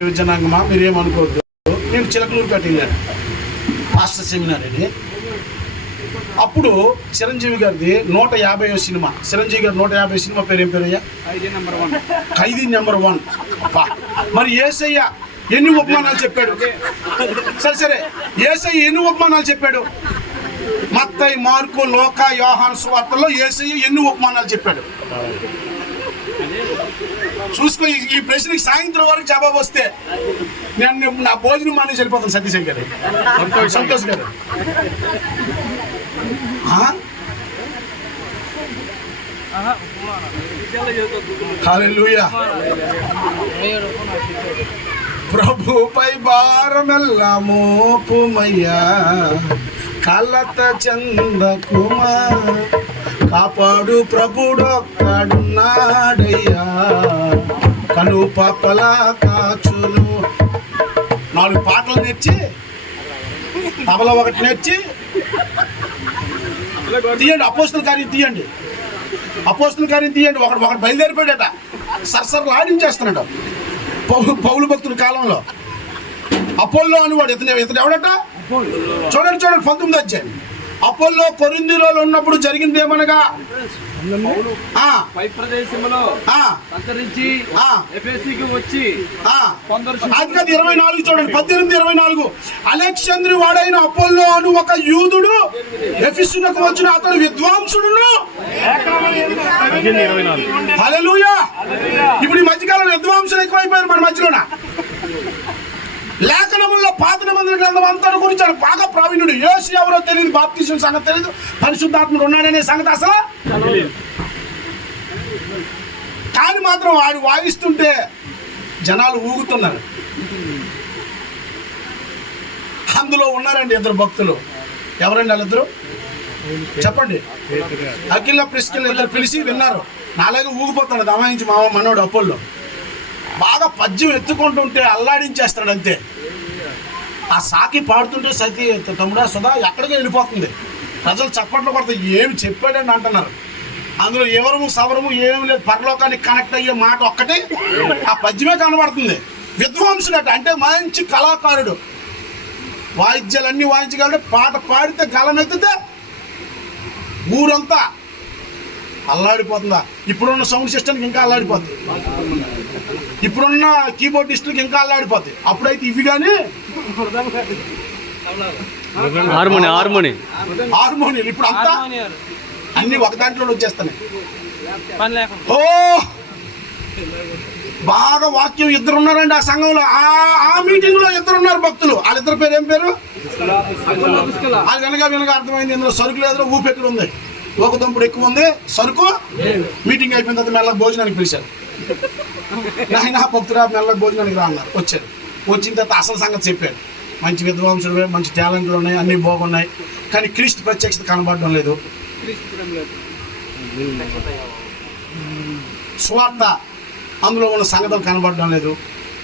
జనాంగమా మీరేమనుకోవద్దు. నేను చిలకలూరుపేట వెళ్ళాను మాస్టర్ సెమినార్ అని. అప్పుడు చిరంజీవి గారిది 150వ సినిమా. చిరంజీవి గారి 150 సినిమా పేరు ఏం పేరయ్యా? ఖైదీ నెంబర్ 1. మరి యేసయ్య ఎన్ని ఉపమానాలు చెప్పాడు? సరే యేసయ్య ఎన్ని ఉపమానాలు చెప్పాడు? మత్తయి, మార్కు, లోకా, యోహాను సువార్తల్లో యేసయ్య ఎన్ని ఉపమానాలు చెప్పాడు? చూసుకో. ఈ ప్రశ్నకి సాయంత్రం వరకు జవాబు వస్తే నేను నా భోజనం మానేసి వెళ్ళిపోతాను. సతీష్ గారు, సంతోష్ గారు. హల్లెలూయా. ప్రభుపై భారమెల్లా మోపుమయ్యా, కలత చెందకుమా, కాపాడు ప్రభుడొక్కడున్నాడయ్యా, కను పాపలా కాచును. 4 పాటలు నేర్చి, తబలా ఒకటి నేర్చి తీయండి. అపోస్తుల కార్యం తీయండి, అపోస్తుల కార్యం తీయండి. ఒకటి బయలుదేరిపోయాడట, సరసరలు ఆడించేస్తున్నాడు పౌలు భక్తుల కాలంలో. అపోల్లో అనేవాడు ఇతను ఎవడట? చూడండి 19వ అధ్యాయం. అపోల్లో కొరింథీలో ఉన్నప్పుడు జరిగింది ఏమనగా, అది 24 చూడండి, 18-24. అలెగ్జాంద్రి వాడైన అపోల్లో అను ఒక యూదుడు ఎఫెసునకు వచ్చిన అతడు విద్వాంసుడును. హల్లెలూయా. ఇప్పుడు ఈ మధ్యకాలంలో విద్వాంసులు ఎక్కువైపోయారు మన మధ్యలోన. లేఖనముల్లో పాత నిబంధన గ్రంథం అంతా గురించి బాగా ప్రావీణ్యుడు. యేసు ఎవరో తెలియదు, బాప్తిసం సంగతి తెలియదు, పరిశుద్ధాత్ముడు ఉన్నాడనే సంగతి అసలు. కానీ మాత్రం వాడు వాయిస్తుంటే జనాలు ఊగుతున్నారు. అందులో ఉన్నారండి 2 భక్తులు. ఎవరండి వాళ్ళిద్దరు? చెప్పండి. అఖిల ప్రిస్కిల్ 2 పిలిచి విన్నారు. నాలాగే ఊగిపోతున్నాడు అమాయించి మనోడు అపోల్లో. బాగా పద్యం ఎత్తుకుంటుంటే అల్లాడించేస్తాడు అంతే. ఆ సాకి పాడుతుంటే సతీ తమ్ముడా సుధా ఎక్కడికి వెళ్ళిపోతుంది. ప్రజలు చప్పట్లు కొడతాయి, ఏమి చెప్పాడని అంటున్నారు. అందులో ఎవరము సవరము ఏమి లేదు, పరలోకానికి కనెక్ట్ అయ్యే మాట ఒక్కటి ఆ పద్యమే కనబడుతుంది. విద్వాంసుడట, అంటే మంచి కళాకారుడు, వాయిద్యాలన్నీ వాయించగలడు. పాట పాడితే గలమెత్తితే ఊరంతా అల్లాడిపోతుందా? ఇప్పుడున్న సౌండ్ సిస్టమ్కి ఇంకా అల్లాడిపోతుంది, ఇప్పుడున్న కీబోర్డిస్టులకి ఇంకా అల్లాడిపోతాయి. అప్పుడైతే ఇవి కానీ హార్మోనియల్ ఇప్పుడు అంతా అన్ని ఒక దాంట్లో వచ్చేస్తున్నాయి. ఓ బాగా వాక్యం 2 ఉన్నారండి ఆ సంఘంలో. ఆ మీటింగ్ లో 2 ఉన్నారు భక్తులు. వాళ్ళిద్దరు పేరు ఏం పేరు? అది వినగా అర్థమైంది. ఇందులో సరుకు లేదు, ఊపెక్కడ ఉంది, ఒక దంపుడు ఎక్కువ ఉంది, సరుకు. మీటింగ్ అయిపోయిన తర్వాత మెల్లగా భోజనానికి పిలిచారు. నాయన భక్తుడా మెల్లగా భోజనానికి రా అన్నారు. వచ్చారు. వచ్చిన తర్వాత అసలు సంగతి చెప్పారు. మంచి విద్వాంసులు, మంచి టాలెంట్లు ఉన్నాయి, అన్నీ బాగున్నాయి, కానీ క్రీస్తు ప్రత్యక్షత కనబడడం లేదు. స్వార్థ అందులో ఉన్న సంగతులు కనబడడం లేదు.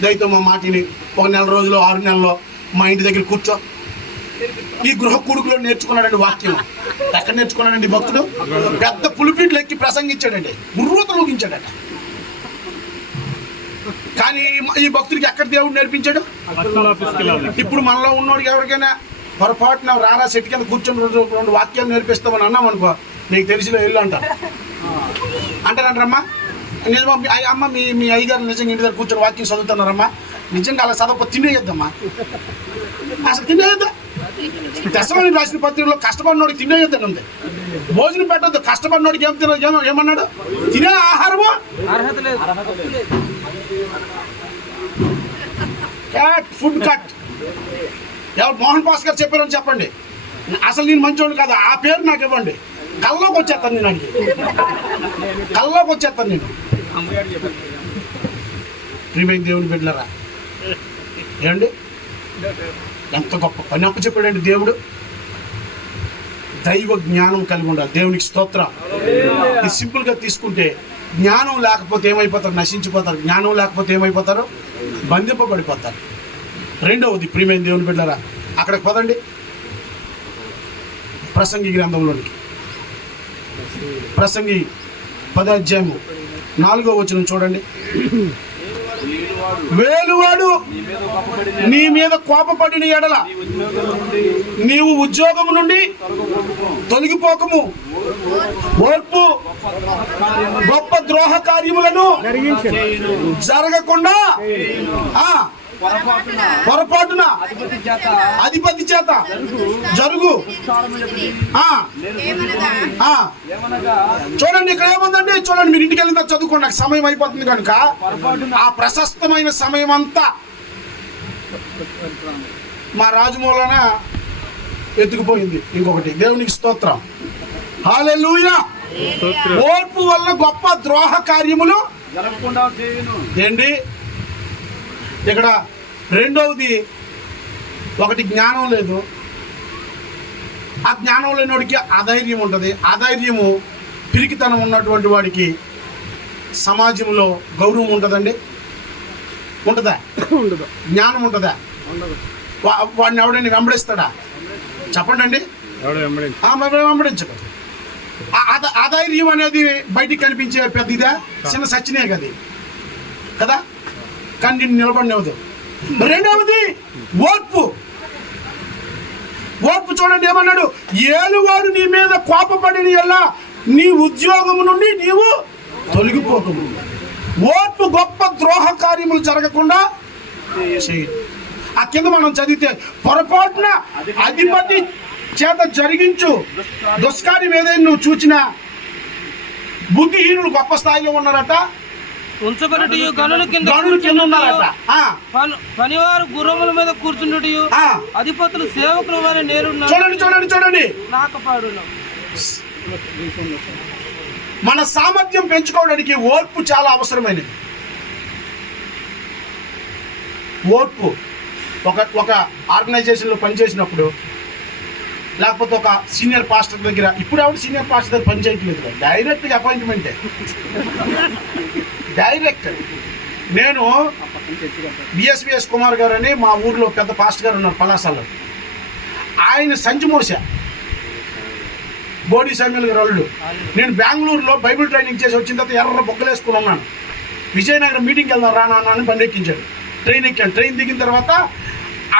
దయతో మా మాటిని 1 నెల రోజులు 6 నెలల్లో మా ఇంటి దగ్గర కూర్చో. ఈ గృహ కూడుకులో నేర్చుకున్నాడండి వాక్యం. ఎక్కడ నేర్చుకున్నాడండి భక్తుడు? పెద్ద పులిపీట్లు ఎక్కి ప్రసంగించాడండి, గుర్రూతలు ఊగించాడట. కానీ ఈ భక్తుడికి ఎక్కడ దేవుడు నేర్పించాడు? ఇప్పుడు మనలో ఉన్నోడికి ఎవరికైనా పొరపాటున రారా సెట్ కింద కూర్చొని 2 వాక్యాలు నేర్పిస్తామని అన్నాం అనుకో, నీకు తెలిసిలో వెళ్ళు అంటారంటారమ్మా. నిజమా అమ్మ? మీ అయ్యగారు నిజంగా ఇంటి దగ్గర కూర్చొని వాక్యం చదువుతున్నారమ్మా? నిజంగా అలా చదవ తినేయొద్దమ్మా. అసలు తినేయొద్దా? దశమని రాసిన పత్రికలో కష్టపడినోడికి తినేయొద్దని ఉంది. భోజనం పెట్టద్దు, కష్టపడినోడికి ఏమన్నాడు? తినే ఆహారము ఫుడ్ కట్. ఎవరు మోహన్ భాస్కర్ చెప్పారని చెప్పండి. అసలు నేను మంచోడు కాదు, ఆ పేరు నాకు ఇవ్వండి. కల్లోకి వచ్చేస్తాను నేను, అడిగి కల్లోకి వచ్చేస్తాను నేను. ప్రియమైన దేవుని బిడ్డలారా, ఏమండి ఎంత గొప్ప పని అప్పు చెప్పాడండి దేవుడు. దైవ జ్ఞానం కలిగి ఉండాలి. దేవునికి స్తోత్రం. ఇది సింపుల్గా తీసుకుంటే, జ్ఞానం లేకపోతే ఏమైపోతారు? నశించిపోతారు. జ్ఞానం లేకపోతే ఏమైపోతారు? బంధింపబడిపోతారు. రెండవది ప్రియమైన దేవుని బిడ్డలారా, అక్కడికి పదండి. ప్రసంగి గ్రంథంలోనికి, ప్రసంగి 10వ అధ్యాయము 4వ వచనం చూడండి. వేలువాడు నీ మీద కోపపడిన ఎడల నీవు ఉద్యోగము నుండి తొలగిపోకము. ఓర్పు గొప్ప ద్రోహ కార్యములను జరగకుండా పొరపాటున అధిపతి చేత జరుగు. చూడండి ఇక్కడ ఏముందండి, చూడండి మీరు ఇంటికి వెళ్ళిన చదువుకోండి, నాకు సమయం అయిపోతుంది కనుక. ఆ ప్రశస్తమైన సమయం అంతా మా రాజమూలన ఎత్తుకుపోయింది. ఇంకొకటి దేవునికి స్తోత్రం, హల్లెలూయా. ఓర్పు వల్ల గొప్ప ద్రోహ కార్యములు ఏంటి ఇక్కడ. రెండవది, ఒకటి జ్ఞానం లేదు. ఆ జ్ఞానం లేనివాడికి అధైర్యం ఉంటుంది. అధైర్యము పిరికితనం ఉన్నటువంటి వాడికి సమాజంలో గౌరవం ఉంటుందండి. ఉంటుందా? జ్ఞానం ఉంటుందా? వాడిని ఎవడైనా వెంబడిస్తాడా? చెప్పండి అండి. వెంబడించడు. అధైర్యం అనేది బయటికి కనిపించే పెద్ద ఇదా, చిన్న సచ్చినే కదా, కానీ నిన్ను నిలబడినవదు. రెండవది ఓర్పు. ఓర్పు చూడండి ఏమన్నాడు, ఏలువాడు నీ మీద కోపపడిన ఎలా నీ ఉద్యోగము నుండి నీవు తొలగిపోకము. ఓర్పు గొప్ప ద్రోహ కార్యములు జరగకుండా చేయి. ఆ కింద మనం చదివితే పొరపాటున అధిపతి చేత జరిగించు దుష్కార్యం ఏదైనా నువ్వు చూచినా. బుద్ధిహీనులు గొప్ప స్థాయిలో ఉన్నారట, గనుల కింద ఉన్నారట. పనివారు గుర్రముల మీద కూర్చుండు, అధిపతులు సేవకుల వారి నేరున్నారు. చూడండి చూడండి చూడండి, మన సామర్థ్యం పెంచుకోవడానికి ఓర్పు చాలా అవసరమైనది. ఓర్పు ఒక ఆర్గనైజేషన్లో పనిచేసినప్పుడు, లేకపోతే ఒక సీనియర్ పాస్టర్ దగ్గర, ఇప్పుడు ఎవరు సీనియర్ పాస్టర్ దగ్గర పనిచేయట్లేదు, డైరెక్ట్గా అపాయింట్మెంటే, డైరెక్ట్. నేను బిఎస్విఎస్ కుమార్ గారు అని మా ఊర్లో పెద్ద పాస్టర్ గారు ఉన్నారు పలాసలో. ఆయన సంచి మోసా, బోడీ సామ్యుల్ గారు అల్లుడు. నేను బెంగళూరులో బైబిల్ ట్రైనింగ్ చేసి వచ్చిన తర్వాత ఎర్ర బొక్కలు వేసుకుని ఉన్నాను. విజయనగరం మీటింగ్కి వెళ్దాం రానా అని బండి ఎక్కించాడు. ట్రైన్ ఎక్కాను. ట్రైన్ దిగిన తర్వాత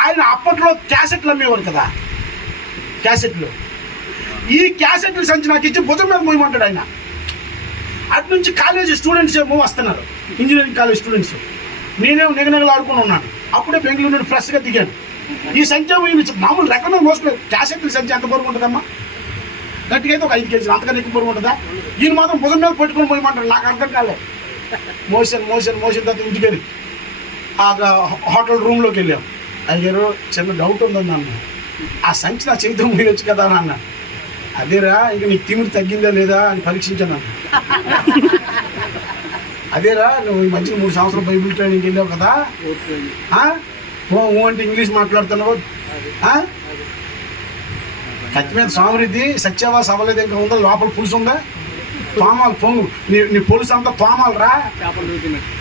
ఆయన అప్పట్లో క్యాసెట్లు అమ్మేవారు కదా, క్యాసెట్లు. ఈ క్యాసెట్లు సంచి నాకు ఇచ్చి భుజం మీద మోయమంటాడు ఆయన. అటు నుంచి కాలేజీ స్టూడెంట్స్ ఏమో వస్తున్నారు, ఇంజనీరింగ్ కాలేజ్ స్టూడెంట్స్. నేనేమో నిగనగలు ఆడుకుని ఉన్నాను. అప్పుడే బెంగళూరు నుండి ఫ్రెష్గా దిగాను. ఈ సంచి మామూలు రకంగా మోసుకోలేదు. క్యాసెట్లు సంచి ఎంత బరువు ఉంటుందమ్మా? గట్టిగా అయితే ఒక 5 కేజీలు, అంతకన్నా ఎక్కువ బరువు ఉంటుందా? ఈయన మాత్రం భుజం మీద పెట్టుకొని పోయమంటాడు. నాకు అర్థం కాలేదు. మోసిన తర్వాత ఇంటికి వెళ్ళి ఆ హోటల్ రూమ్లోకి వెళ్ళాం. అయ్యారు చిన్న డౌట్ ఉందని అన్న, ఆ సంచి నా చేతితో మూయొచ్చు కదా అని అన్న. అదేరా ఇంక నీకు తిమిడి తగ్గిందా లేదా అని పరీక్షించాను. అదేరా నువ్వు ఈ మధ్యన 3 సంవత్సరాలు బైబిల్ ట్రైనింగ్కి వెళ్ళావు కదా, అంటే ఇంగ్లీష్ మాట్లాడుతున్నావు. కత్తి మీద సామృద్ధి సత్యవాస అవ్వలేదు, ఇంకా ఉందా? లోపల పులుసు ఉందా? తోమాలు పొంగు, నీ పులుసు అంతా తోమాలు రా.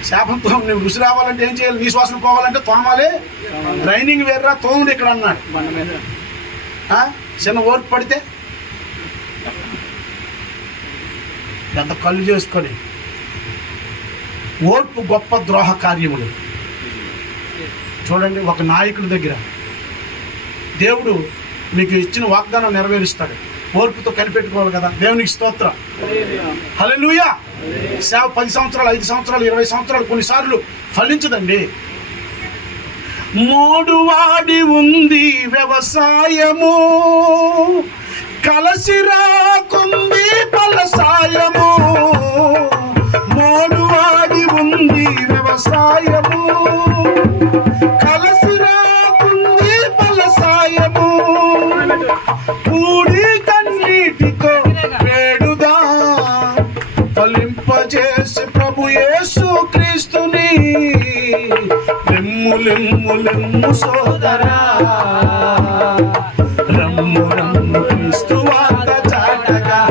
శాపంతో నువ్వు రుచి రావాలంటే ఏం చేయాలి? నీ శ్వాసలు పోవాలంటే తోమాలి. ట్రైనింగ్ వేర్రా, తోముడు ఇక్కడ అన్నాడు. చిన్న ఓర్పు పడితే పెద్ద కళ్ళు చేసుకొని. ఓర్పు గొప్ప ద్రోహ కార్యములు. చూడండి, ఒక నాయకుడి దగ్గర దేవుడు మీకు ఇచ్చిన వాగ్దానం నెరవేరుస్తాడు. ఓర్పుతో కనిపెట్టుకోవాలి కదా. దేవునికి స్తోత్రం, హల్లెలూయా. సేవ 10 సంవత్సరాలు, 5 సంవత్సరాలు, 20 సంవత్సరాలు కొన్నిసార్లు ఫలించదండి. మోడువాడి ఉంది వ్యవసాయము, కలసిరాకుంది ఫలసాయము. మోడువాడి ఉంది వ్యవసాయము, కలసిరాకుంది ఫలసాయము. పూడి కన్నీటితో వేడుదా, ఫలింపజేసి ప్రభు యేసు క్రీస్తుని. లెమ్ము లెమ్ము లెమ్ము సోదరా, రమ్ము రమ్ము క్రీస్తు వార్త చాటగా.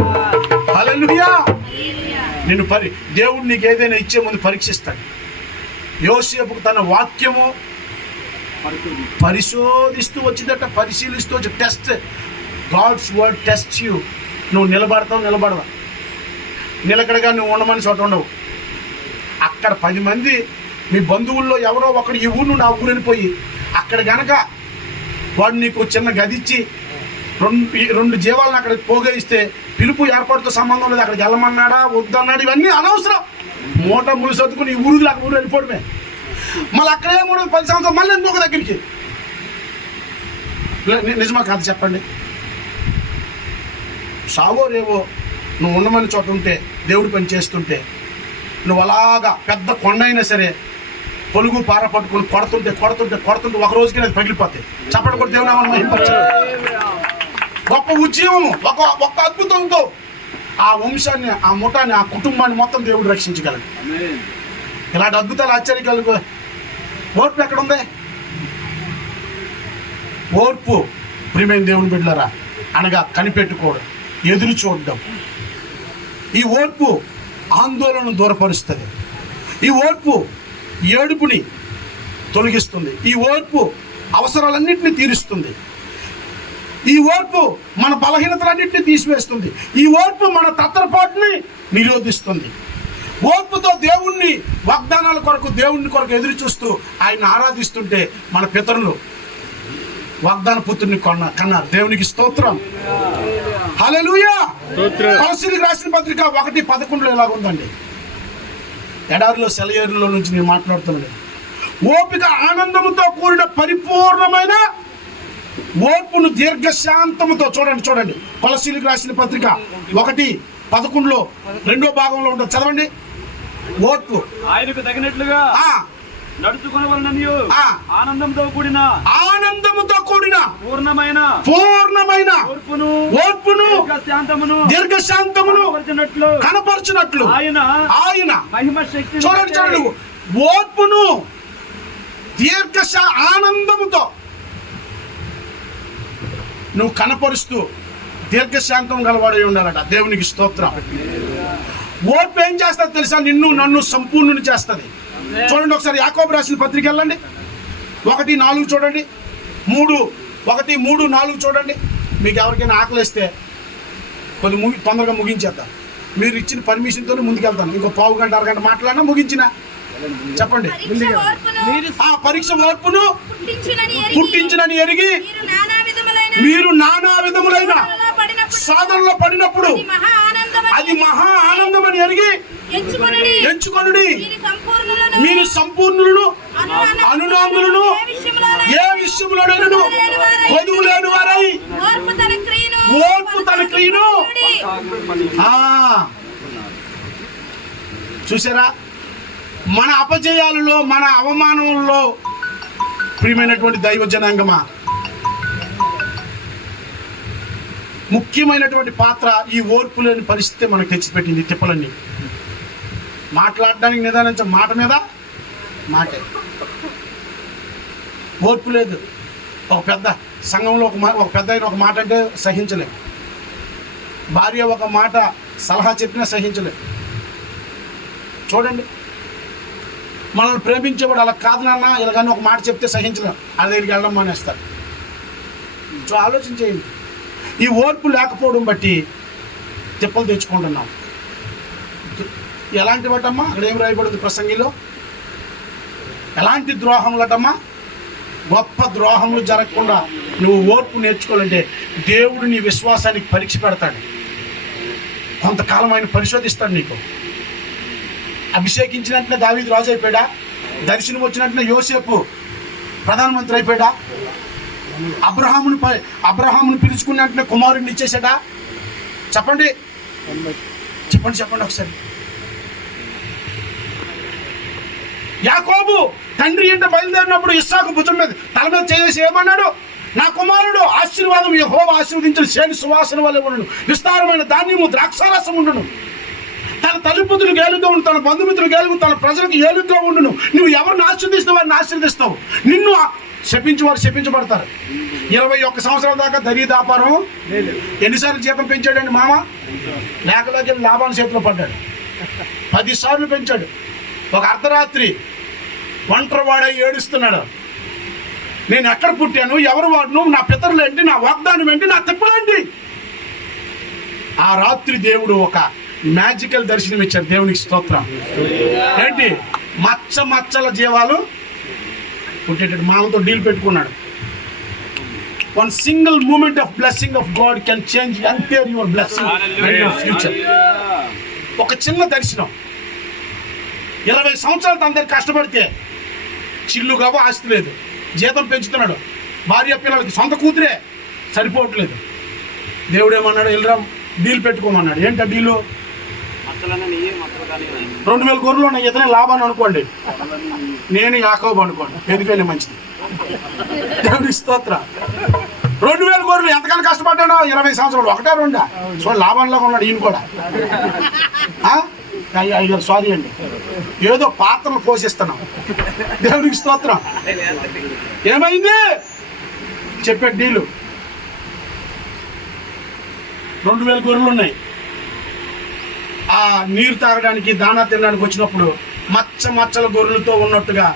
హల్లెలూయా. నేను దేవుడు నీకు ఏదైనా ఇచ్చే ముందు పరీక్షిస్తాడు. యోసేపుకు తన వాక్యము పరిశోధిస్తూ వచ్చిందట, పరిశీలిస్తూ వచ్చి. Test, God's word test you. నువ్వు నిలబడవా? నిలకడగా నువ్వు ఉండమని చోట ఉండవు. అక్కడ 10 మంది మీ బంధువుల్లో ఎవరో ఒకడు ఈ ఊరు నుండి ఆ ఊరు వెళ్ళిపోయి అక్కడ గనక వాడు నీకు చిన్న గది ఇచ్చి రెండు జీవాలను అక్కడ పోగేయిస్తే పిలుపు ఏర్పాటుతో సంబంధం లేదు, అక్కడికి వెళ్ళమన్నాడా వద్దన్నాడు, ఇవన్నీ అనవసరం. మూట ములు సర్దుకుని ఈ ఊరు అక్కడ ఊరు వెళ్ళిపోవడమే. మళ్ళీ అక్కడే 10 సంవత్సరాలు మళ్ళీ ఇంకొక దగ్గరికి. నిజమా కాదు చెప్పండి? సావో రేవో నువ్వు ఉండమని చోట ఉంటే, దేవుడి పని చేస్తుంటే, నువ్వు అలాగా పెద్ద కొండ అయినా సరే పొలుగు పార పట్టుకుని కొడుతుంటే ఒక రోజుకి అది పగిలిపోతాయి. చప్పటి కూడా దేవుని గొప్ప ఉద్యమము, ఒక అద్భుతంతో ఆ వంశాన్ని, ఆ ముఠాన్ని, ఆ కుటుంబాన్ని మొత్తం దేవుడు రక్షించగలడు. ఇలాంటి అద్భుతాలు ఆశ్చర్యకలు. ఓర్పు ఎక్కడుంది? ఓర్పు ప్రియమైన దేవుని బిడ్డలారా అనగా కనిపెట్టుకోవడం, ఎదురు చూడడం. ఈ ఓర్పు ఆందోళనను దూరపరుస్తుంది. ఈ ఓర్పు ఏడుపుని తొలగిస్తుంది. ఈ ఓర్పు అవసరాలన్నింటినీ తీరుస్తుంది. ఈ ఓర్పు మన బలహీనతలన్నింటినీ తీసివేస్తుంది. ఈ ఓర్పు మన తత్తరపాటుని నిరోధిస్తుంది. ఓర్పుతో దేవుణ్ణి వాగ్దానాల కొరకు, దేవుని కొరకు ఎదురు చూస్తూ ఆయన ఆరాధిస్తుంటే మన పితరులు వాగ్దాన పుత్రుని కన్నారు. దేవునికి స్తోత్రం, హల్లెలూయా. కొలస్సీయులకు రాసిన పత్రిక 1:11 ఇలాగుందండి. ఎడారిలో సెలయేరులో నుంచి నేను మాట్లాడుతున్నాను. ఓపిక ఆనందముతో కూడిన పరిపూర్ణమైన ఓర్పును దీర్ఘశాంతముతో. చూడండి కొలస్సీయులకు రాసిన పత్రిక 1:11 2వ భాగంలో ఉంటుంది, చదవండి. ఓర్పు ఆయనకు తగినట్లుగా నడుచుకొనవలెననియు ఆనందముతో కూడిన పూర్ణమైన ఓర్పును దీర్ఘశాంతమును కనపరచునట్లు ఆయన మహిమ శక్తి. చూడండి ఓర్పును ఆనందముతో నువ్వు కనపరుస్తూ దీర్ఘశాంతం గలవాడై ఉండాలట. దేవునికి స్తోత్రం. ఓర్పు ఏం చేస్తుంది తెలుసా? నన్ను సంపూర్ణుని చేస్తుంది. చూడండి ఒకసారి యాకోబు రాసిన పత్రిక వెళ్ళండి. 1:4 చూడండి, 1:3-4 చూడండి. మీకు ఎవరికైనా ఆకలిస్తే తొందరగా ముగించేద్దాం. మీరు ఇచ్చిన పర్మిషన్తో ముందుకెళ్తాను. ఇంకో పావు గంట అరగంట మాట్లాడినా ముగించిన. చెప్పండి. పరీక్ష ఓర్పును పుట్టించునని ఎరిగి మీరు నానా విధములైన సాధనలో పడినప్పుడు అది మహా ఆనందమని ఎరిగి ఎంచుకొనుడి. మీరు సంపూర్ణులను అనునాందులను ఏ విషయంలోనూ కొదువు లేని వారై ఓర్పు తన క్రియను. చూసారా? మన అపజయాలలో, మన అవమానంలో ప్రియమైనటువంటి దైవ జనాంగమా, ముఖ్యమైనటువంటి పాత్ర ఈ ఓర్పు లేని పరిస్థితి మనకు తెచ్చిపెట్టింది. తిప్పలన్నీ మాట్లాడడానికి నిదానించ మాట మీద మాటే. ఓర్పు లేదు. ఒక పెద్ద సంఘంలో ఒక పెద్ద అయిన ఒక మాట అంటే సహించలేం. భార్య ఒక మాట సలహా చెప్పినా సహించలేం. చూడండి, మనల్ని ప్రేమించేవాడు అలా కాదు నాన్న ఇలాగని ఒక మాట చెప్తే సహించలేం. అది దగ్గరికి వెళ్ళడం మానేస్తారు. సో ఆలోచించేయండి. ఈ ఓర్పు లేకపోవడం బట్టి తిప్పలు తెచ్చుకుంటున్నాం. ఎలాంటి వాటమ్మా? అక్కడ ఏం రాయబడింది ప్రసంగిలో? ఎలాంటి ద్రోహములటమ్మా? గొప్ప ద్రోహములు జరగకుండా నువ్వు ఓర్పు నేర్చుకోవాలంటే దేవుడు నీ విశ్వాసానికి పరీక్ష పెడతాడు. కొంతకాలం ఆయన పరిశోధిస్తాడు. నీకు అభిషేకించినట్టునే దావీదు రాజు అయిపోయాడా? దర్శనం వచ్చినట్టునే యోసేపు ప్రధానమంత్రి అయిపోయాడా? అబ్రహామును పిలుచుకున్నట్టునే కుమారుడిని ఇచ్చేసాడా? చెప్పండి ఒకసారి. యాకోబు తండ్రి ఇంట బయలుదేరినప్పుడు ఇస్సాకు భుజం మీద తల మీద చేసి ఏమన్నాడు? నా కుమారుడు ఆశీర్వాదం యెహోవా ఆశీర్వదించిన శేని సువాసన వల్ల ఉండును, విస్తారమైన ధాన్యము ద్రాక్షారసం ఉండును. తన తల్లిపుత్రులకు ఏలుగా ఉండు, తన బంధుమిత్రులకు ఏలుగు, తన ప్రజలకు ఏలుగా ఉండును. నువ్వు ఎవరిని ఆశీర్దిస్తావు వారిని ఆశీర్దిస్తావు. నిన్ను శపించేవారు శపించబడతారు. 21 సంవత్సరాల దాకా దరిదాపారం. ఎన్నిసార్లు జీతం పెంచాడండి మామ? లేకలోకి లాభాల చేతిలో పడ్డాడు. 10 సార్లు పెంచాడు. ఒక అర్ధరాత్రి ఒంటరివాడై ఏడుస్తున్నాడు. నేను ఎక్కడ పుట్టాను, ఎవరు వాడును, నా పితరులు ఏంటి, నా వాగ్దానం ఏంటి, నా తిప్పలేంటి? ఆ రాత్రి దేవుడు ఒక మ్యాజికల్ దర్శనం ఇచ్చాడు. దేవునికి స్తోత్రం. ఏంటి? మచ్చల జీవాలు పుట్టేటట్టు మామతో డీల్ పెట్టుకున్నాడు. One single moment of blessing of God can change entire your blessing and your future. ఒక చిన్న దర్శనం. 20 సంవత్సరాలు తన దగ్గర కష్టపడితే చిల్లు కావు, ఆస్తి లేదు, జీతం పెంచుతున్నాడు, భార్య పిల్లలకి సొంత కూతురే సరిపోవట్లేదు. దేవుడు ఏమన్నాడు, వెళ్ళరా డీల్ పెట్టుకోమన్నాడు. ఏంటా డీలు? 2000 గొర్రెలు ఉన్నాయి, ఇతనే లాభాన్ని అనుకోండి, నేను యాకోబు అనుకోండి, ఎందుకైనా మంచిది. దేవుడికి స్తోత్రం. 2000 గొర్రెలు ఎంతకన్నా కష్టపడ్డాడో 20 సంవత్సరాలు, ఒకటే రెండా సో లాభంలాగా ఉన్నాడు ఈయన కూడా. అయ్యారు సారీ అండి, ఏదో పాత్రలు పోషిస్తున్నాం. దేవుడికి స్తోత్రం. ఏమైంది చెప్పే డీలు? 2000 గొర్రెలు ఉన్నాయి. ఆ నీరు తాగడానికి దానా తినడానికి వచ్చినప్పుడు మచ్చల గొర్రెలతో ఉన్నట్టుగా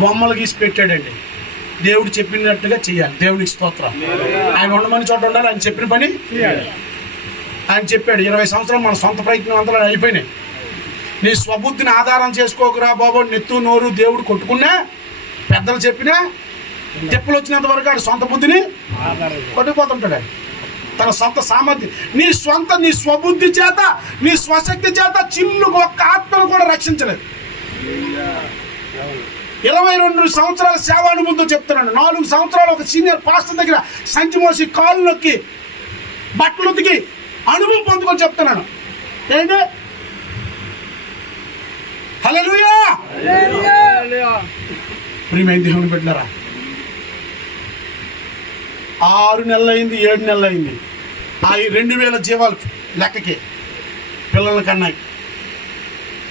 బొమ్మలు గీసి పెట్టాడండి. దేవుడు చెప్పినట్టుగా చేయాలి. దేవుడికి స్తోత్రం. ఆయన ఉండమని చోట ఉండాలి, ఆయన చెప్పిన పని ఆయన చెప్పాడు. 20 సంవత్సరాలు మన సొంత ప్రయత్నం అంతా అయిపోయినాయి. నీ స్వబుద్ధిని ఆధారం చేసుకోకురా బాబు, నెత్తు నోరు దేవుడు కొట్టుకున్నా, పెద్దలు చెప్పినా, తెప్పులు వచ్చినంత వరకు ఆడు సొంత బుద్ధిని కొట్టుకుపోతుంటాడు. తన సొంత సామర్థ్యం, నీ స్వబుద్ధి చేత, నీ స్వశక్తి చేత చిల్లు ఒక్క ఆత్మను కూడా రక్షించలేదు. 22 సంవత్సరాల సేవానుభూతితో చెప్తున్నాను. 4 సంవత్సరాలు ఒక సీనియర్ పాస్టర్ దగ్గర సంచి మోసి కాళ్ళు నొక్కి బట్టలు ఉతికి అనుభవం పొందుకొని చెప్తున్నాను. ఏంటి? హల్లెలూయా. ప్రియమైన దేవుని బిడ్డలారా, 6 నెలలైంది, 7 నెలలైంది. ఆ 2000 జీవాలు లెక్కకి పిల్లల కన్నాయి.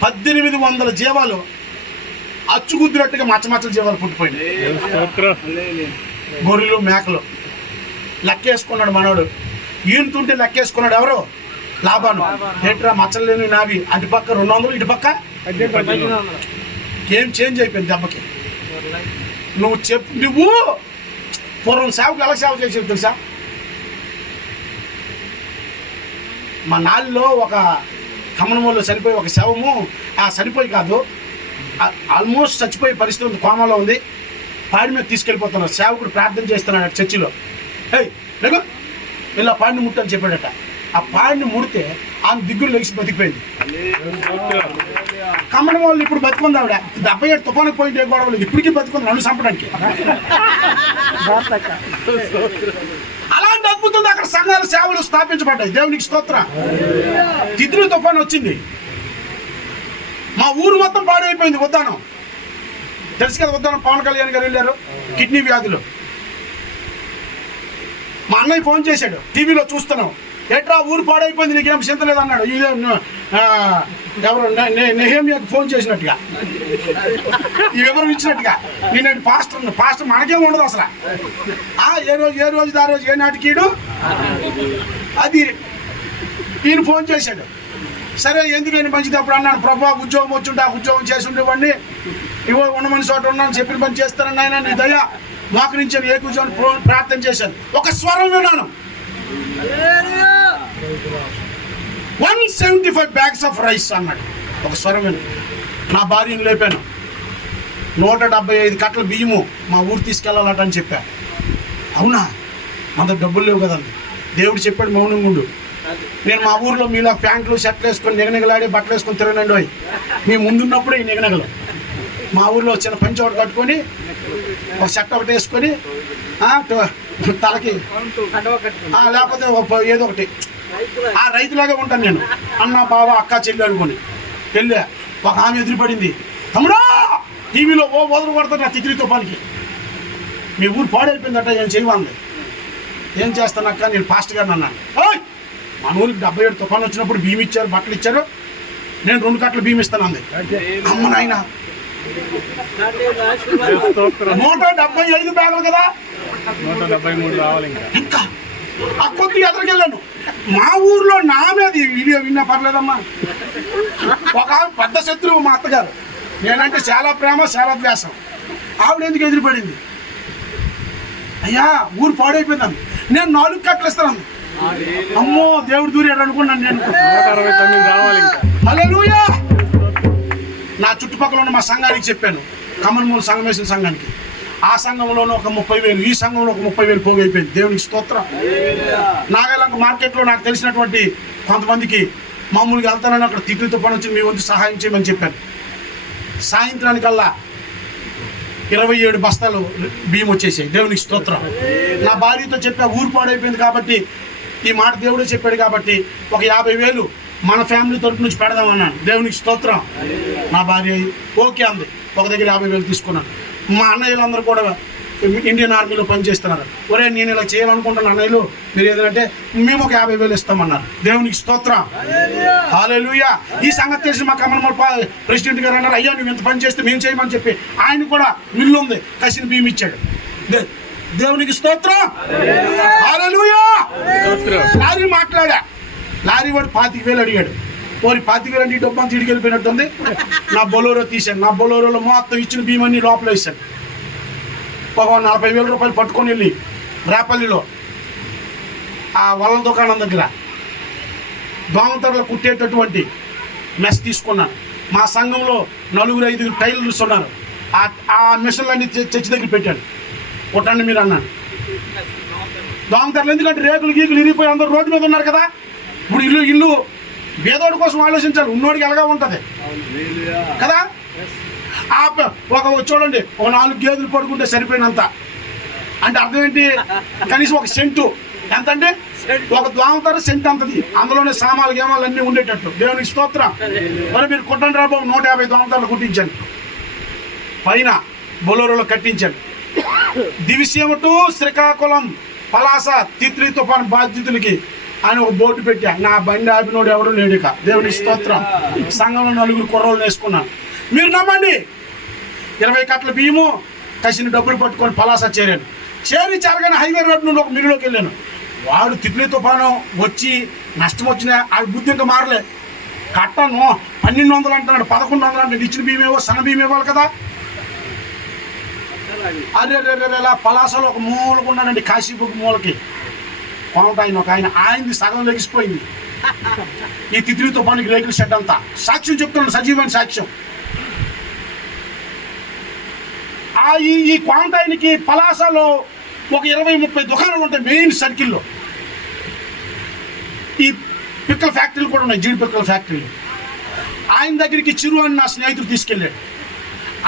1800 జీవాలు అచ్చుగుద్దినట్టుగా మచ్చల జీవాలు పుట్టిపోయినాయి. గొర్రెలు, మేకలు లెక్కేసుకున్నాడు మనోడు. ఈయనతుంటే లెక్కేసుకున్నాడు ఎవరు? లాభాను. ఏంట్రా మచ్చలు లేని నావి, అటుపక్క 200, ఇటుపక్క ఏం చేంజ్ అయిపోయింది దెబ్బకి. నువ్వు పూర్వం సేవకు ఎలా సేవ చేసేది తెలుసా? మా నాలుగులో ఒక ఖమ్మనంలో చనిపోయి ఒక శవము, ఆ చనిపోయి కాదు, ఆల్మోస్ట్ చచ్చిపోయే పరిస్థితి ఉంది, కోమాలో ఉంది. పాడి మీద తీసుకెళ్ళిపోతున్నారు. సేవకుడు ప్రార్థన చేస్తున్నాడు చర్చిలో. లేక ఇలా పాడిని ముట్టని చెప్పాడట. ఆ పాడిని ముడితే ఆమె దిగ్గులు లెగిసి బతికిపోయింది. ఖమ్మనం వాళ్ళు ఇప్పుడు బతుకుంది ఆవిడ. 77 తుఫాను పోయింది, ఏ గొడవ లేదు, ఇప్పటికీ బతుకుంది నన్ను చంపడానికి. అలాంటి అద్భుతం అక్కడ సంఘాల సేవలు స్థాపించబడ్డాయి. దేవునికి స్తోత్రం. తిత్లీ తుఫాను వచ్చింది, మా ఊరు మొత్తం పాడైపోయింది. ఉద్దానం తెలుసు కదా, ఉద్దానం పవన్ కళ్యాణ్ గారు వెళ్ళారు, కిడ్నీ వ్యాధులు. మా అన్నయ్య ఫోన్ చేశాడు, టీవీలో చూస్తున్నాం, ఎట్రా ఊరు పాడైపోయింది, నీకేం చింత లేదన్నాడు. ఇదే ఎవరు నెహేమియాకు ఫోన్ చేసినట్టుగా, ఈ వివరం ఇచ్చినట్టుగా. నేను పాస్టర్ మనకేం ఉండదు అసలు. ఏ రోజు ఆ రోజు ఏ నాటికీడు అది. ఈయన ఫోన్ చేశాడు, సరే ఎందుకని మంచిది అప్పుడు అన్నాడు. ప్రభా ఉద్యోగం వచ్చుంటే ఆ ఉద్యోగం చేసి ఉండేవాడిని, ఇవో ఉన్నమని చోట ఉన్నాను, చెప్పిన పని చేస్తానని ఆయన నీ దయ మోకరించాను, ఏ కూర్చొని ప్రార్థన చేశాను. ఒక స్వరం విన్నాను, 175 bags ఆఫ్ రైస్ అన్నాడు. ఒక స్వరం విన్నాను. నా భార్యను లేపాను, 175 కట్టల బియ్యము మా ఊరు తీసుకెళ్ళాలట అని చెప్పా. అవునా, అంత డబ్బులు లేవు కదండి. దేవుడు చెప్పాడు మౌనంగా ఉండు. నేను మా ఊర్లో మీలా ప్యాంట్లు షర్ట్లు వేసుకొని నిగనిగలాడి బట్టలు వేసుకొని తిరగనండి పోయి, మీ ముందున్నప్పుడే ఈ నిగనగలు. మా ఊర్లో చిన్న పంచి ఒకటి కట్టుకొని, ఒక షర్ట్ ఒకటి వేసుకొని, తలకి లేకపోతే ఏదో ఒకటి, ఆ రైతులాగే ఉంటాను నేను. అన్న బావ అక్క చెల్లి అనుకోని వెళ్ళా. ఒక ఆమె ఎదురుపడింది, తమ్ముడా టీవీలో వదలు కొడతాను నా తిత్లీ తుఫానికి, మీ ఊరు పాడైపోయిందట, ఏం చేయమంది. ఏం చేస్తానక్క, నేను పాస్టర్ గారిని అన్నాను. మన ఊరికి 77 తుఫాను వచ్చినప్పుడు బియ్యం ఇచ్చారు, బట్టలు ఇచ్చారు, నేను 2 కట్టలు బియ్యం ఇస్తాను అంది. అమ్మ నాయన 175 బ్యాగులు కదా, 173 రావాలి ఇంకా ఆ కొద్ది ఎదరికెళ్ళాను. మా ఊర్లో నా మీద వీడియో విన్నా పర్లేదమ్మా. ఒక పెద్ద శత్రువు మా అత్తగారు, నేనంటే చాలా ప్రేమ చాలా ద్వేషం. ఆవిడ ఎందుకు ఎదురుపడింది, అయ్యా ఊరు పాడైపోయిందని, నేను 4 కట్టలు ఇస్తాను. అమ్మో దేవుడు దూరాడు అనుకున్నాను నేను. రావాలి. హల్లెలూయా. నా చుట్టుపక్కల ఉన్న మా సంఘానికి చెప్పాను, కమన్మూల సంఘమేశ్వర సంఘానికి. ఆ సంఘంలోనూ ఒక 30,000, ఈ సంఘంలో ఒక 30,000 పోగైపోయింది. దేవునికి స్తోత్రం. నాగాలంక మార్కెట్లో నాకు తెలిసినటువంటి కొంతమందికి మామూలుగా వెళ్తానని అక్కడ తిట్లతో పని వచ్చి మీ వంతు సహాయం చేయమని చెప్పాను. సాయంత్రానికల్లా 27 బస్తాలు బియ్యం వచ్చేసాయి. దేవునికి స్తోత్రం. నా భార్యతో చెప్పా, ఊరు పాడైపోయింది కాబట్టి ఈ మాట దేవుడే చెప్పాడు కాబట్టి ఒక 50,000 మన ఫ్యామిలీ తరపు నుంచి పెడదామన్నాను. దేవునికి స్తోత్రం. నా భార్య ఓకే అంది. ఒక దగ్గర 50,000 తీసుకున్నాను. మా అన్నయ్యలందరూ కూడా ఇండియన్ ఆర్మీలో పనిచేస్తున్నారు. ఒరే నేను ఇలా చేయాలనుకుంటున్నాను అన్నయ్యలు, మీరు ఏదంటే మేము ఒక 50,000 ఇస్తామన్నారు. దేవునికి స్తోత్రం. హల్లెలూయా. ఈ సంగతి తెలిసి మా కమన్మూల ప్రెసిడెంట్ గారు అన్నారు, అయ్యా నువ్వు ఇంత పని చేస్తే మేము చేయమని చెప్పి ఆయన కూడా మిల్లు ఉంది, కసిన బియ్యం ఇచ్చాడు. దేవునికి స్తోత్రం. హల్లెలూయా. లారీ మాట్లాడా. లారీ వాడు 25,000 అడిగాడు. ఓరి 25,000 అంటే ఈ డబ్బు అంతా ఇడికి వెళ్ళిపోయినట్టుంది. నా బొలోరో తీశాను. నా బొలోరోలో మొత్తం ఇచ్చిన బియ్యం అన్ని లోపల వేసాను. ఒక 40,000 రూపాయలు పట్టుకొని వెళ్ళి రేపల్లిలో ఆ వల్ల దుకాణం దగ్గర దోమతరలు కుట్టేటటువంటి మెస్ తీసుకున్నాను. మా సంఘంలో 4-5 టైలర్స్ ఉన్నారు. ఆ మిషన్లన్నీ చర్చి దగ్గర పెట్టాను. కొట్టండి మీరు అన్నాను. దోమతరలు ఎందుకంటే రేకులు గీకులు ఇరిగిపోయి అందరూ రోడ్డు మీద ఉన్నారు కదా. ఇప్పుడు ఇల్లు పేదోడి కోసం ఆలోచించాలి, ఉన్నోడికి ఎలాగా ఉంటుంది కదా. ఒక చూడండి, ఒక 4 గేదెలు పడుకుంటే సరిపోయినంత అంటే అర్థం ఏంటి? కనీసం ఒక సెంటు ఎంత అంటే ఒక దోమతర సెంటు అంతది. అందులోనే సామాన్లు గేమాలు అన్నీ ఉండేటట్టు. దేవునికి స్తోత్రం. మరి మీరు కుట్టండి రా బాబు, 150 దోమతరలు కుట్టించాను. పైన బొలోరోలో కట్టించాను. దివిసీమ టు శ్రీకాకుళం పలాస తిత్లీ తుఫాను బాధితులకి అని ఒక బోర్డు పెట్టా. నా బండి ఆపినోడు ఎవడు లేడుక. దేవునికి స్తోత్రం. సంఘంలో 4 కుర్రోళ్ళు వేసుకున్నాను. మీరు నమ్మండి, 20 కట్టల బియ్యము కసిన డబ్బులు పట్టుకొని పలాస చేరాను. చేరగానే హైవే రోడ్ నుండి ఒక మిల్లులోకి వెళ్ళాను. వాడు తిత్లీ తుఫాను వచ్చి నష్టం వచ్చినా ఆ బుద్ధి ఇంకా మారలే. కట్టను 1,200 అంటున్నాడు, 1,100 అంటే ఇచ్చిన బియ్యం ఏవో సన్న బియ్యం ఇవ్వాలి కదా. అలా పలాసలో ఒక మూలకు ఉన్నాడండి, కాశీబుక్ మూలకి కోమటాయన ఒక ఆయనది సగం లెగిసిపోయింది. ఈ తిత్లీ తుఫానికి రేకుల షెడ్ అంతా. సాక్ష్యం చెప్తున్నాడు, సజీవమైన సాక్ష్యం. ఈ కోమటాయనికి పలాసలో ఒక 20-30 దుకాణాలు ఉంటాయి మెయిన్ సర్కిల్లో. ఈ పిక్కల ఫ్యాక్టరీలు కూడా ఉన్నాయి, జీడి పిక్కల ఫ్యాక్టరీలు. ఆయన దగ్గరికి చిరు అని నా స్నేహితుడు తీసుకెళ్ళాడు.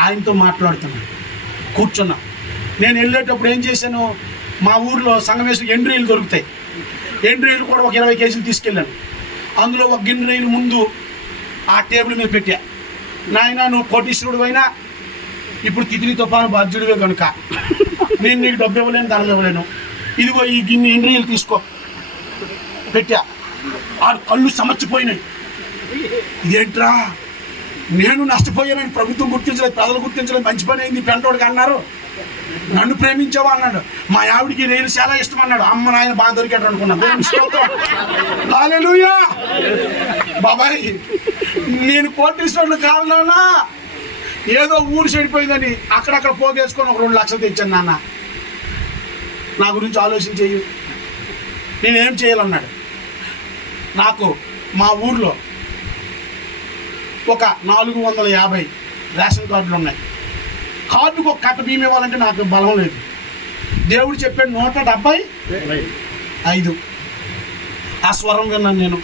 ఆయనతో మాట్లాడుతున్నాను, కూర్చున్నా. నేను వెళ్ళేటప్పుడు ఏం చేశాను, మా ఊర్లో సంగమేశ్వర ఎండ్రీలు దొరుకుతాయి. ఎండ్రీలు కూడా ఒక 20 కేజీలు తీసుకెళ్ళాను. అందులో ఒక గిన్నె రైలు ముందు ఆ టేబుల్ మీద పెట్టా. నాయన నువ్వు కోటీశ్వరుడు అయినా ఇప్పుడు తిత్లీ తుఫాను బాధ్యుడివే కనుక నేను నీకు డబ్బు ఇవ్వలేను, ధనం ఇవ్వలేను. ఇదిగో ఈ గిన్నె ఎండ్రీలు తీసుకో పెట్టా. ఆ కళ్ళు సమర్చిపోయినాయి. ఇదేంట్రా, నేను నష్టపోయానని ప్రభుత్వం గుర్తించలేదు, ప్రజలు గుర్తించలేదు, మంచి పని అయింది పెంటోడికి అన్నారు. నన్ను ప్రేమించావా అన్నాడు. మా ఆవిడికి నేను చాలా ఇష్టం అన్నాడు. అమ్మ నాయన బాగా దొరికాడు అనుకున్నాను. హల్లెలూయా. బాబాయ్ నేను కోటీశ్వరుడు కావాలన్నా ఏదో ఊరు చెడిపోయిందని అక్కడక్కడ పోగేసుకొని ఒక 2 లక్షలు తెచ్చాను. నాన్న నా గురించి ఆలోచన చెయ్యి, నేనేం చేయాలన్నాడు. నాకు మా ఊర్లో ఒక 450 రేషన్ కార్డులు ఉన్నాయి. కార్డుకు ఒక కట్ట బియ్యం ఇవ్వాలంటే నాకు బలం లేదు. దేవుడు చెప్పాడు 175. ఆ స్వరం విన్నాను నేను.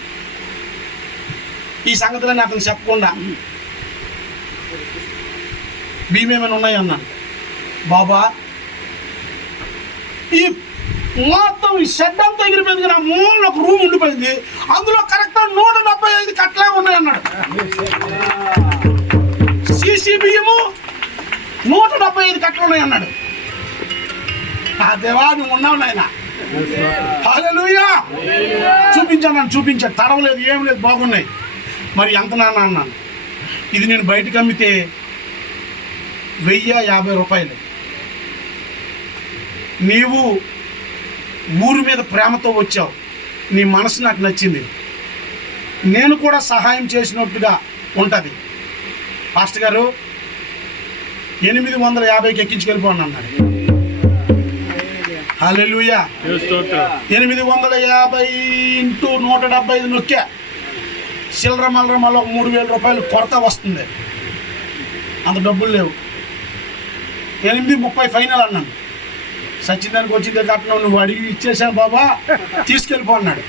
ఈ సంగతులన్నీ అతను చెప్పకుండా బియ్యం ఏమైనా ఉన్నాయన్నాను. బాబా ఈ మొత్తం ఈ షెడ్ అంతా ఎగిరిపోయింది కానీ ఆ మూలలో ఒక రూమ్ ఉండిపోయింది. అందులో కరెక్ట్గా 175 కట్టలే ఉన్నాయన్నాడు. సీసీ బియ్యము 175 కట్టలు ఉన్నాయన్నాడు. ఆ దేవా నువ్వు ఉన్నావు నాయన. హల్లెలూయా. చూపించాడు. తడవలేదు, ఏం లేదు, బాగున్నాయి. మరి ఎంత నాన్న అన్నాను. ఇది నేను బయటకు అమ్మితే 1,050 రూపాయలు. నీవు ఊరి మీద ప్రేమతో వచ్చావు, నీ మనసు నాకు నచ్చింది, నేను కూడా సహాయం చేసినట్టుగా ఉంటుంది. పాస్టర్ గారు 850కి ఎక్కించుకెళ్ళిపోండి అన్నాడు. హల్లెలూయా. 850 ఇంటూ 175 నొక్కా. చిల్లర మల్లర మళ్ళీ 3,000 రూపాయలు కొరత వస్తుంది. అంత డబ్బులు లేవు. 8:30 ఫైనల్ అన్నాను. సచిన్ వచ్చిందే కట్నం, నువ్వు అడిగి ఇచ్చేసాను బాబా, తీసుకెళ్ళిపో అన్నాడు.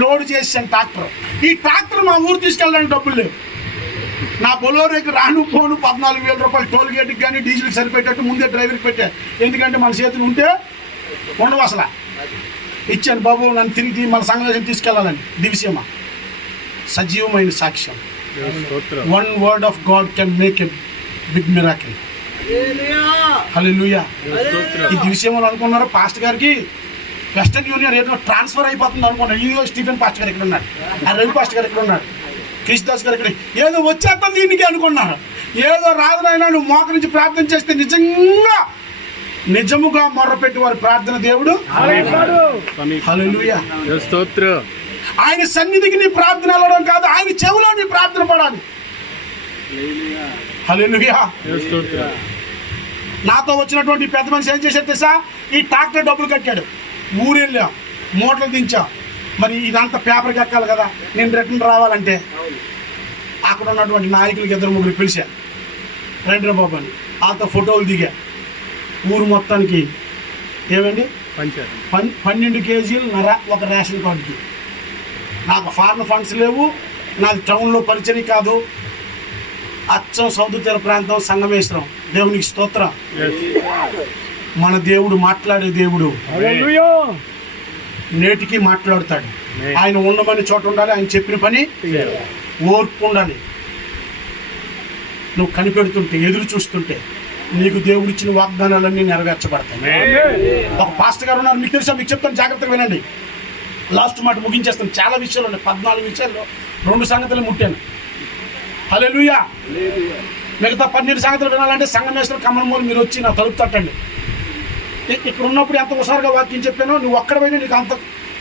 లోడ్ చేసాను ట్రాక్టర్. ఈ ట్రాక్టర్ మా ఊరు తీసుకెళ్ళడానికి డబ్బులు లేవు. నా బొలోరోకి రాను పోను 14,000 రూపాయలు టోల్ గేట్కి కానీ డీజిల్కి సరిపెట్టేట్టు ముందే డ్రైవర్కి పెట్టా. ఎందుకంటే మన చేతులు ఉంటే ఉండవు అసలు. ఇచ్చాను బాబు, నన్ను తిరిగి మన సంఘం తీసుకెళ్ళాలని. దివిసీమ సజీవమైన సాక్ష్యం. 1 word of God can make a big miracle. హల్లెలూయా. ఈ దివిసీమలో అనుకున్నారు పాస్టర్ గారికి వెస్టర్న్ యూనియన్ ఏదో ట్రాన్స్ఫర్ అయిపోతుంది అనుకున్నాడు. ఇదిగో స్టీఫెన్ పాస్టర్ గారు ఇక్కడ ఉన్నాడు, ఆ రవి పాస్టర్ గారు ఇక్కడ ఉన్నాడు, క్రిస్దాస్ గారు ఇక్కడ. ఏదో వచ్చేస్తాం దీనికి అనుకున్నారు. ఏదో రాదునైనా నువ్వు మోకరించి ప్రార్థన చేస్తే నిజముగా మొర్రపెట్టి వారి ప్రార్థన దేవుడు హల్లెలూయా. ఆయన సన్నిధికి నీ ప్రార్థన వెళ్ళడం కాదు, ఆయన చెవిలో నీ ప్రార్థన పడాలి. హల్లెలూయా. నాతో వచ్చినటువంటి పెద్ద మనిషి ఏం చేశాడు తెలుసా? ఈ ట్రాక్టర్ డబ్బులు కట్టాడు. ఊరెళ్ళాం, మూటలు దించాం. మరి ఇదంతా పేపర్కి ఎక్కాలి కదా, నేను రిటర్న్ రావాలంటే అక్కడ ఉన్నటువంటి నాయకులకి 2-3 పిలిచా, రండి బాబు అని. వాళ్ళతో ఫోటోలు దిగా. ఊరు మొత్తానికి ఏమండి 12 కేజీలు ఒక రేషన్ కార్డుకి. నాకు ఫారెన్ ఫండ్స్ లేవు, నాది టౌన్లో పరిచయం కాదు, అచ్చం సౌత్ తీర ప్రాంతం సంగమేశ్వరం. దేవునికి స్తోత్రం. మన దేవుడు మాట్లాడే దేవుడు, నేటికి మాట్లాడుతాడు. ఆయన ఉండమని చోట ఉండాలి, ఆయన చెప్పిన పని ఓర్పు ఉండాలి. నువ్వు కనిపెడుతుంటే, ఎదురు చూస్తుంటే నీకు దేవుడు ఇచ్చిన వాగ్దానాలన్నీ నెరవేర్చబడతాయి. ఒక పాస్టర్ గారు ఉన్నారు, మీకు తెలుసా? మీకు చెప్తాను, జాగ్రత్తగా వినండి. లాస్ట్ మాట ముగించేస్తాను. చాలా విషయాలు ఉన్నాయి, 14 విషయాల్లో 2 సంగతులు ముట్టాను. హల్లెలూయా. మిగతా 12 సంగతులు వినాలంటే సంగమేశ్వరం కమ్మనమూలు మీరు వచ్చి నా తలుపు తట్టండి. ఇక్కడ ఉన్నప్పుడు ఎంత హుషారుగా వాక్యం చెప్పానో, నువ్వు ఒక్కడైనా నీకు అంత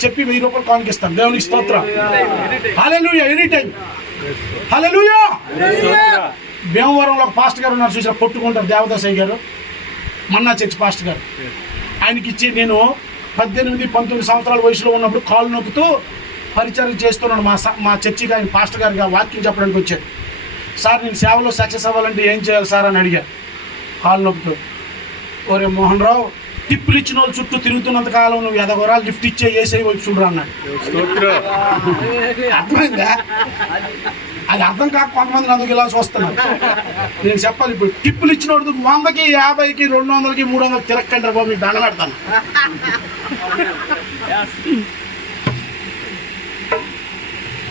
చెప్పి 1000 రూపాయలు కానుకిస్తాను. దేవునికి స్తోత్రం. హల్లెలూయా. Any time. హల్లెలూయా. భీమవరంలో ఒక పాస్టర్ గారు ఉన్నారు, చూసారు, కొట్టుకుంటారు, దేవదాసయ్య గారు, మన్నా చర్చ్ పాస్టర్ గారు. ఆయనకి ఇచ్చి నేను 18-19 సంవత్సరాల వయసులో ఉన్నప్పుడు కాలు నొక్కుతూ పరిచయం చేస్తున్నాను. మా చర్చికి ఆయన పాస్టర్ గారుగా వాక్యం చెప్పడానికి వచ్చాడు. సార్, నేను సేవలో సక్సెస్ అవ్వాలంటే ఏం చేయాలి సార్ అని అడిగాను. కాలు నొక్కుతూ, ఓరే మోహన్ రావు, టిప్పులు ఇచ్చిన వాళ్ళు చుట్టూ తిరుగుతున్నంత కాలం నువ్వు ఎదగోరా, లిఫ్ట్ ఇచ్చే ఏసై వైపు చూడరా అన్నాడు. అర్థమైందా? అది అర్థం కాక కొంతమంది అందుకు ఇలా చూస్తున్నారు. నేను చెప్పాలి, ఇప్పుడు టిప్పులు ఇచ్చిన వాడు 100కి 50కి 200కి 300కి తిరక్కండి బాబు, మీకు దండ పెడతాను.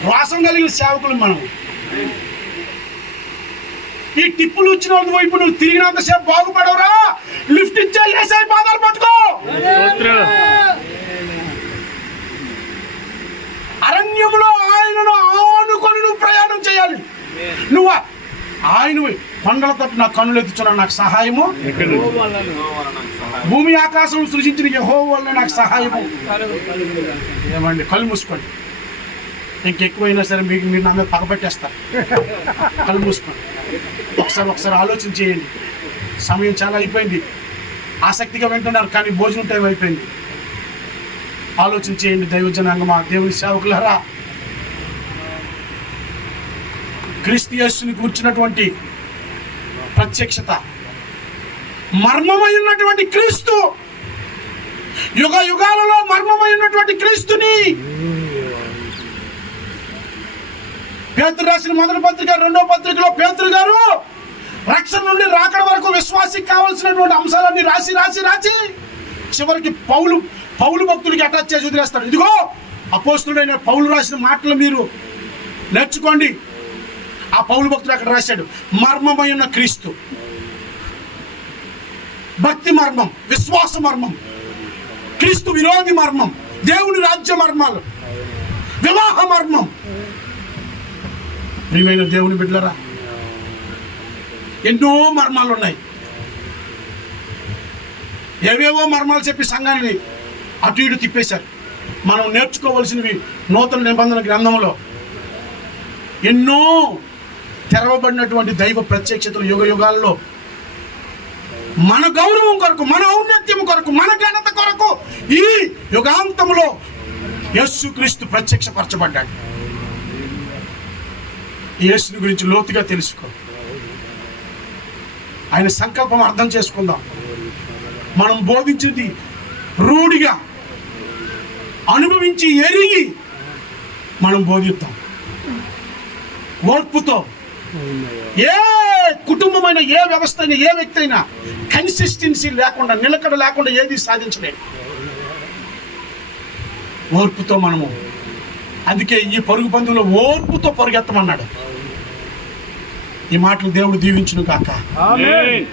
వాసం కలిగిన సేవకులు మనం. ఈ టిప్పులు ఇచ్చిన వాళ్ళ వైపు నువ్వు తిరిగినంతసేపు బాగుపడవురా, లిఫ్ట్ ఇచ్చే ఏసై పాదాలు పట్టుకో. అరణ్యంలో ఆయనను ఆనుకొని నువ్వు ప్రయాణం చేయాలి. నువ్వు ఆయన కొండల తట్టు నా కన్నులు ఎత్తుచున్నాను, నాకు సహాయము. భూమి ఆకాశం సృజించిన యెహోవా వల్లనే నాకు సహాయము. ఏమండి, కళ్ళు మూసుకోండి. ఇంకెక్కువైనా సరే మీరు నా మీద పగపెట్టేస్తారు. కళ్ళు మూసుకోండి. ఒకసారి ఆలోచన చేయండి. సమయం చాలా అయిపోయింది. ఆసక్తిగా వింటున్నారు, కానీ భోజనం టైం అయిపోయింది. ఆలోచన చేయండి దైవజనాంగమా, దేవుని సేవకులారా. క్రీస్తు యేసుని కూర్చున్నటువంటి ప్రత్యక్షత, మర్మమై ఉన్నటువంటి క్రీస్తు, యుగ యుగాలలో మర్మమై ఉన్నటువంటి క్రీస్తుని పేతురు రాసిన 1వ పత్రిక 2వ పత్రికలో పేతురు గారు రక్షణ నుండి రాకడ వరకు విశ్వాసికి కావాల్సినటువంటి అంశాలన్నీ రాసి చివరికి పౌలు భక్తుడికి అటాచ్ చేసి వదిలేస్తాడు. ఇదిగో అపోస్తుడైన పౌలు రాసిన మాటలు మీరు నేర్చుకోండి. ఆ పౌలు భక్తుడు అక్కడ రాశాడు, మర్మమై ఉన్న క్రీస్తు, భక్తి మర్మం, విశ్వాస మర్మం, క్రీస్తు విరోధి మర్మం, దేవుని రాజ్య మర్మాలు, వివాహ మర్మం. ప్రియమైన దేవుని బిడ్డలారా, ఎన్నో మర్మాలు ఉన్నాయి. ఏవేవో మర్మాలు చెప్పి సంఘాన్ని అటు ఇటు తిప్పేశారు. మనం నేర్చుకోవలసినవి నూతన నిబంధన గ్రంథంలో ఎన్నో తెరవబడినటువంటి దైవ ప్రత్యక్షతలు యుగ యుగాల్లో మన గౌరవం కొరకు, మన ఔన్నత్యం కొరకు, మన ఘనత కొరకు ఈ యుగాంతంలో యేసుక్రీస్తు ప్రత్యక్షపరచబడ్డాడు. యేసుని గురించి లోతుగా తెలుసుకో. ఆయన సంకల్పం అర్థం చేసుకుందాం. మనం బోధించింది రూఢిగా అనుభవించి ఎరిగి మనం బోధిద్దాం. ఓర్పుతో ఏ కుటుంబమైన, ఏ వ్యవస్థ అయినా, ఏ వ్యక్తి అయినా కన్సిస్టెన్సీ లేకుండా, నిలకడ లేకుండా ఏది సాధించలేదు. ఓర్పుతో మనము, అందుకే ఈ పరుగు పందెంలో ఓర్పుతో పరుగెత్తమన్నాడు. ఈ మాటలు దేవుడు దీవించును గాక. ఆమేన్.